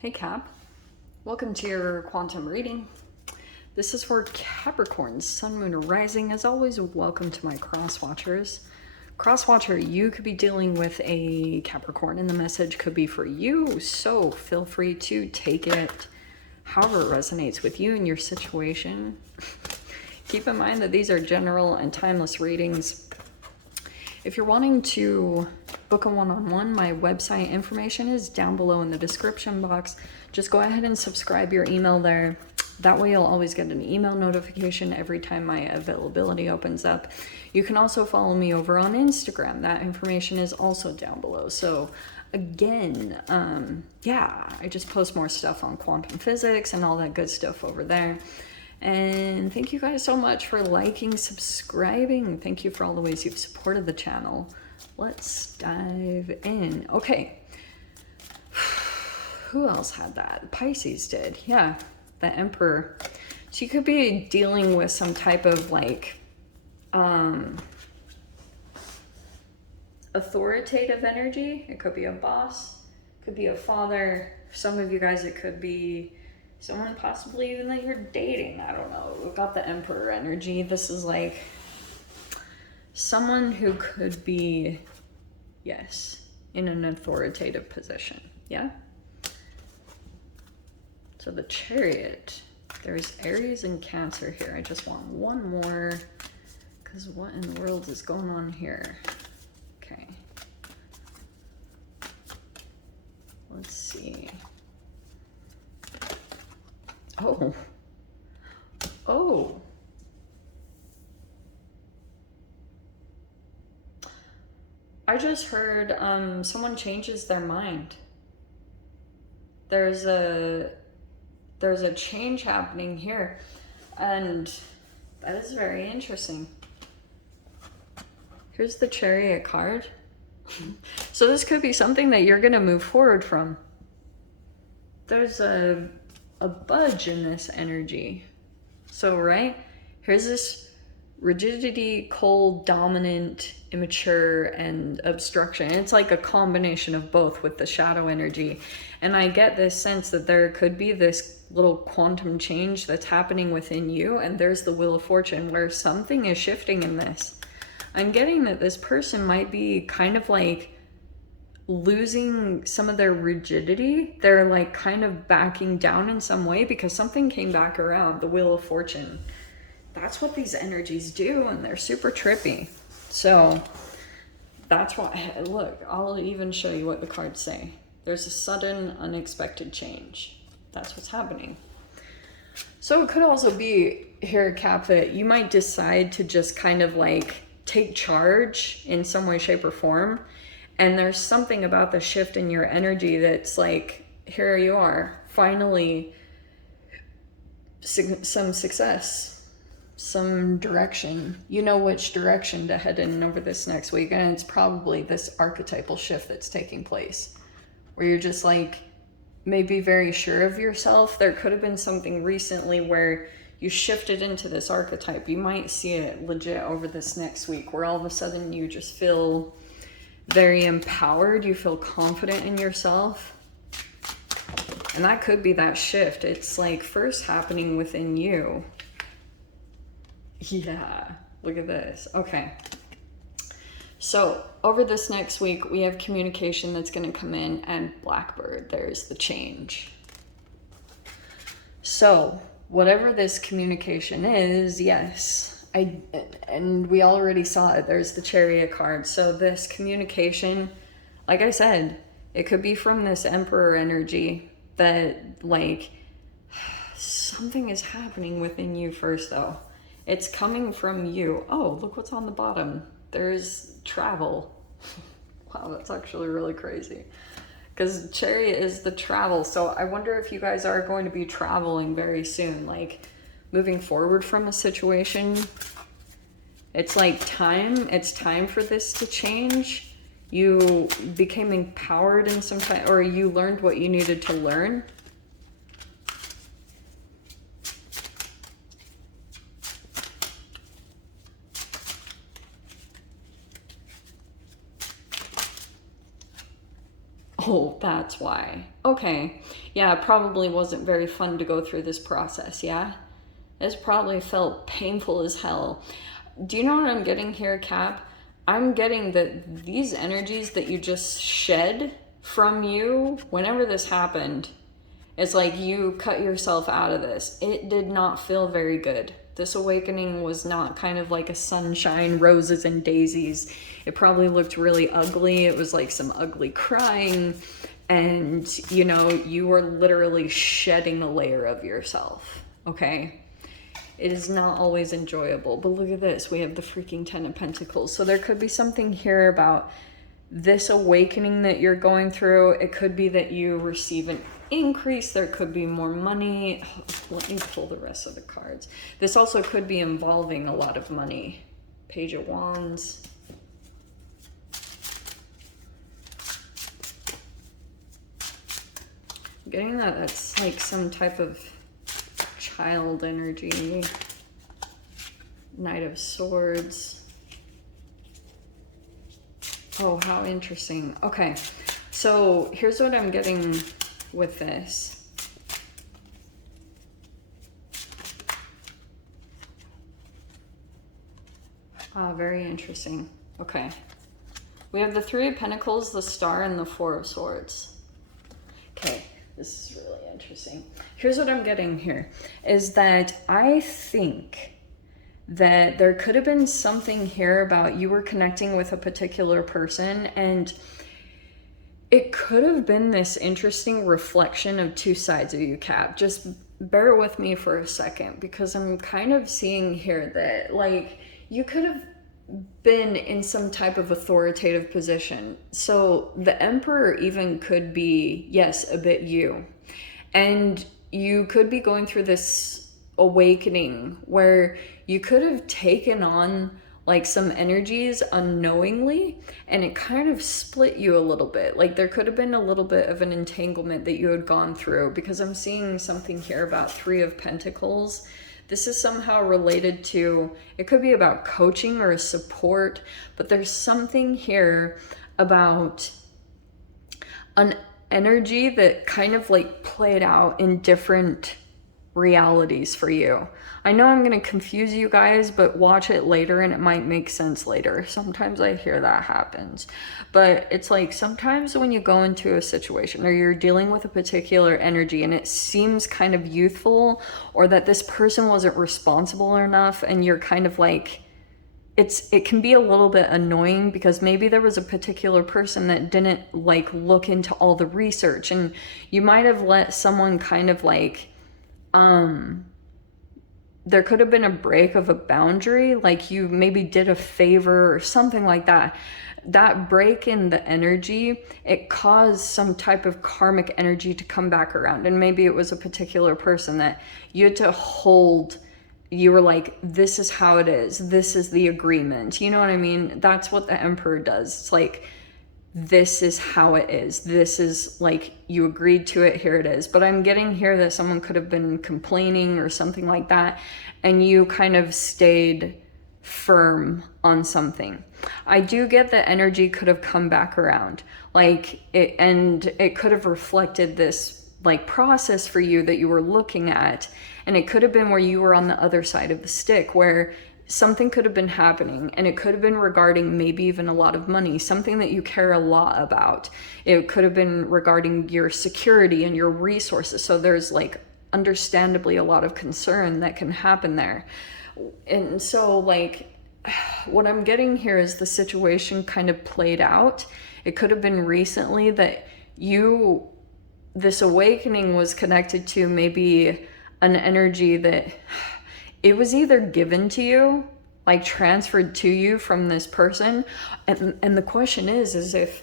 Hey Cap, welcome to your quantum reading. This is for Capricorn, Sun, Moon, Rising. As always, welcome to my cross watchers. Cross watcher, you could be dealing with a Capricorn and the message could be for you, so feel free to take it however it resonates with you and your situation. Keep in mind that these are general and timeless readings. If you're wanting to book a one-on-one, my website information is down below in the description box. Just go ahead and subscribe your email there. That way you'll always get an email notification every time my availability opens up. You can also follow me over on Instagram. That information is also down below. So again, yeah, I just post more stuff on quantum physics and all that good stuff over there. And thank you guys so much for liking, subscribing. Thank you for all the ways you've supported the channel. Let's dive in. Okay. Who else had that? Pisces did. Yeah, the Emperor. So you could be dealing with some type of like authoritative energy. It could be a boss, could be a father. For some of you guys, it could be someone possibly even that you're dating. I don't know. We've got the Emperor energy. This is like someone who could be, yes, in an authoritative position. Yeah? So the Chariot. There's Aries and Cancer here. I just want one more, because what in the world is going on here? Okay. Let's see. Oh. I just heard someone changes their mind. There's a change happening here, and that is very interesting. Here's the Chariot card. So this could be something that you're going to move forward from. There's a budge in this energy. So, right? Here's this rigidity, cold, dominant, immature, and obstruction. It's like a combination of both with the shadow energy. And I get this sense that there could be this little quantum change that's happening within you, and there's the Wheel of Fortune where something is shifting in this. I'm getting that this person might be kind of like losing some of their rigidity. They're like kind of backing down in some way because something came back around, the Wheel of Fortune. That's what these energies do, and they're super trippy. So that's why, look, I'll even show you what the cards say. There's a sudden, unexpected change. That's what's happening. So it could also be here, Cap, that you might decide to just kind of like take charge in some way, shape, or form. And there's something about the shift in your energy that's like, here you are, finally, some success, some direction. You know which direction to head in over this next week. And it's probably this archetypal shift that's taking place, where you're just like, maybe very sure of yourself. There could have been something recently where you shifted into this archetype. You might see it legit over this next week, where all of a sudden you just feel very empowered, you feel confident in yourself. And that could be that shift. It's like first happening within you. Yeah, look at this. Okay. So over this next week, we have communication that's going to come in, and Blackbird, there's the change. So whatever this communication is, yes, and we already saw it. There's the Chariot card. So this communication, like I said, it could be from this Emperor energy that like something is happening within you first though. It's coming from you. Oh, look what's on the bottom. There's travel. Wow, that's actually really crazy. Because Chariot is the travel. So I wonder if you guys are going to be traveling very soon, like moving forward from a situation. It's like time. It's time for this to change. You became empowered in some time, or you learned what you needed to learn. Oh, that's why. Okay. Yeah, it probably wasn't very fun to go through this process, yeah? This probably felt painful as hell. Do you know what I'm getting here, Cap? I'm getting that these energies that you just shed from you whenever this happened, it's like you cut yourself out of this. It did not feel very good. This awakening was not kind of like a sunshine, roses and daisies. It probably looked really ugly. It was like some ugly crying. And, you know, you were literally shedding a layer of yourself, okay? It is not always enjoyable. But look at this. We have the freaking Ten of Pentacles. So there could be something here about this awakening that you're going through. It could be that you receive an increase. There could be more money. Let me pull the rest of the cards. This also could be involving a lot of money. Page of Wands. I'm getting that that's like some type of child energy. Knight of Swords. Oh, how interesting. Okay, so here's what I'm getting with this. Ah, very interesting. Okay. We have the Three of Pentacles, the Star, and the Four of Swords. Okay, this is really interesting. Here's what I'm getting here, is that I think that there could have been something here about you were connecting with a particular person, and it could have been this interesting reflection of two sides of you, Cap. Just bear with me for a second, because I'm kind of seeing here that, like, you could have been in some type of authoritative position. So the Emperor even could be, yes, a bit you. And you could be going through this awakening where you could have taken on like some energies unknowingly, and it kind of split you a little bit. Like there could have been a little bit of an entanglement that you had gone through, because I'm seeing something here about Three of Pentacles. This is somehow related to, it could be about coaching or support, but there's something here about an energy that kind of like played out in different realities for you. I know I'm going to confuse you guys, but watch it later and it might make sense later. Sometimes I hear that happens. But it's like sometimes when you go into a situation or you're dealing with a particular energy and it seems kind of youthful, or that this person wasn't responsible enough, and you're kind of like, it can be a little bit annoying because maybe there was a particular person that didn't like look into all the research, and you might have let someone kind of like, there could have been a break of a boundary, like you maybe did a favor or something like that. That break in the energy, it caused some type of karmic energy to come back around. And maybe it was a particular person that you had to hold. You were like, this is how it is. This is the agreement. You know what I mean? That's what the Emperor does. It's like, this is how it is. This is like, you agreed to it, here it is. But I'm getting here that someone could have been complaining or something like that, and you kind of stayed firm on something. I do get that energy could have come back around, like it, and it could have reflected this like process for you that you were looking at, and it could have been where you were on the other side of the stick, where something could have been happening, and it could have been regarding maybe even a lot of money, something that you care a lot about. It could have been regarding your security and your resources. So there's like understandably a lot of concern that can happen there. And so like what I'm getting here is the situation kind of played out. It could have been recently that this awakening was connected to maybe an energy that it was either given to you, like transferred to you from this person. And the question is if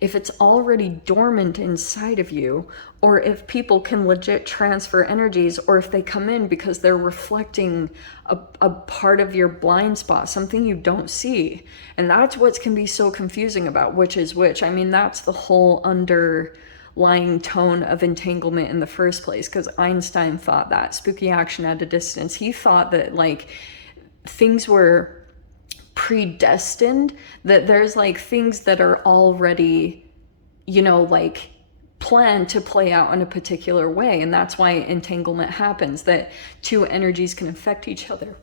it's already dormant inside of you, or if people can legit transfer energies, or if they come in because they're reflecting a part of your blind spot, something you don't see. And that's what can be so confusing about which is which. I mean, that's the whole underlying tone of entanglement in the first place, because Einstein thought that, spooky action at a distance. He thought that like things were predestined, that there's like things that are already you know, like plan to play out in a particular way. And that's why entanglement happens, that two energies can affect each other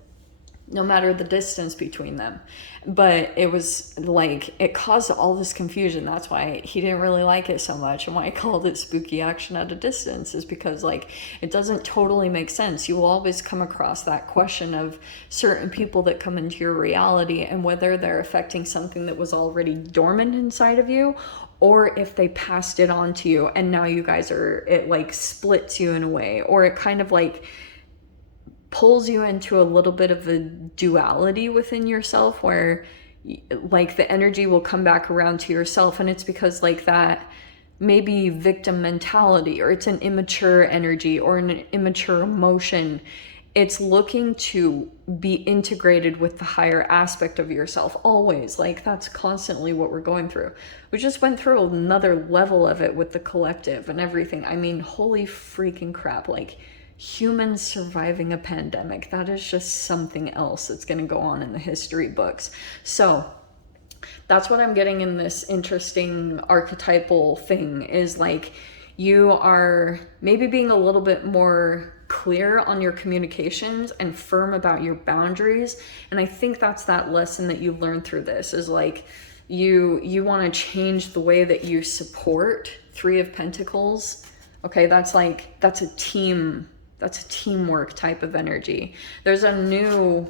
no matter the distance between them. But it was like, it caused all this confusion. That's why he didn't really like it so much, and why I called it spooky action at a distance, is because like it doesn't totally make sense. You will always come across that question of certain people that come into your reality and whether they're affecting something that was already dormant inside of you, or if they passed it on to you and now you guys are, it like splits you in a way, or it kind of like pulls you into a little bit of a duality within yourself, where like the energy will come back around to yourself. And it's because like that maybe victim mentality, or it's an immature energy or an immature emotion. It's looking to be integrated with the higher aspect of yourself always. Like that's constantly what we're going through. We just went through another level of it with the collective and everything. I mean, holy freaking crap. Like humans surviving a pandemic, that is just something else that's going to go on in the history books. So that's what I'm getting in this interesting archetypal thing, is like you are maybe being a little bit more clear on your communications and firm about your boundaries. And I think that's that lesson that you learned through this, is like you want to change the way that you support. Three of Pentacles. Okay, that's a teamwork type of energy. There's a new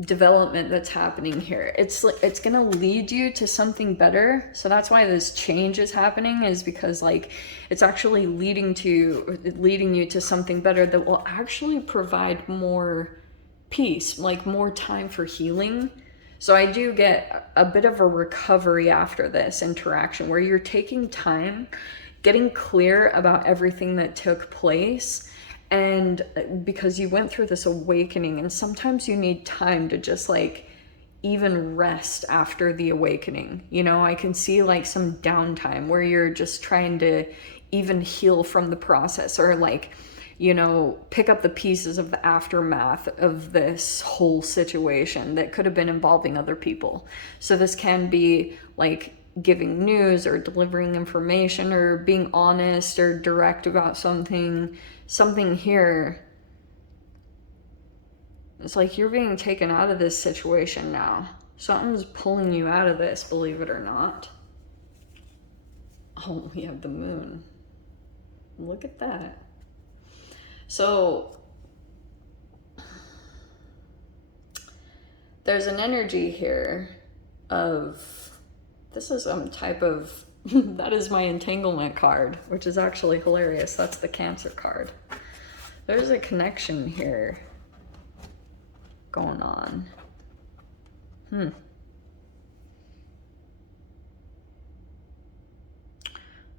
development that's happening here. It's gonna lead you to something better. So that's why this change is happening, is because like it's actually leading you to something better that will actually provide more peace, like more time for healing. So I do get a bit of a recovery after this interaction, where you're taking time, getting clear about everything that took place. And because you went through this awakening, and sometimes you need time to just like even rest after the awakening. You know, I can see like some downtime where you're just trying to even heal from the process, or like, you know, pick up the pieces of the aftermath of this whole situation that could have been involving other people. So this can be like giving news or delivering information or being honest or direct about something here. It's like you're being taken out of this situation now. Something's pulling you out of this, believe it or not. Oh, we have the moon. Look at that. So there's an energy here of, this is some type of, that is my entanglement card, which is actually hilarious. That's the Cancer card. There's a connection here going on. I'm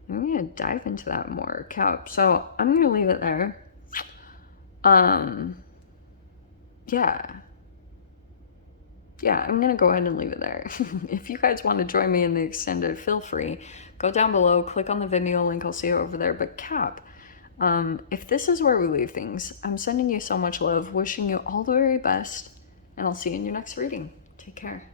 going to dive into that more, Cap. So I'm going to leave it there. Yeah, I'm going to go ahead and leave it there. If you guys want to join me in the extended, feel free. Go down below, click on the Venmo link. I'll see you over there. But Cap, if this is where we leave things, I'm sending you so much love, wishing you all the very best, and I'll see you in your next reading. Take care.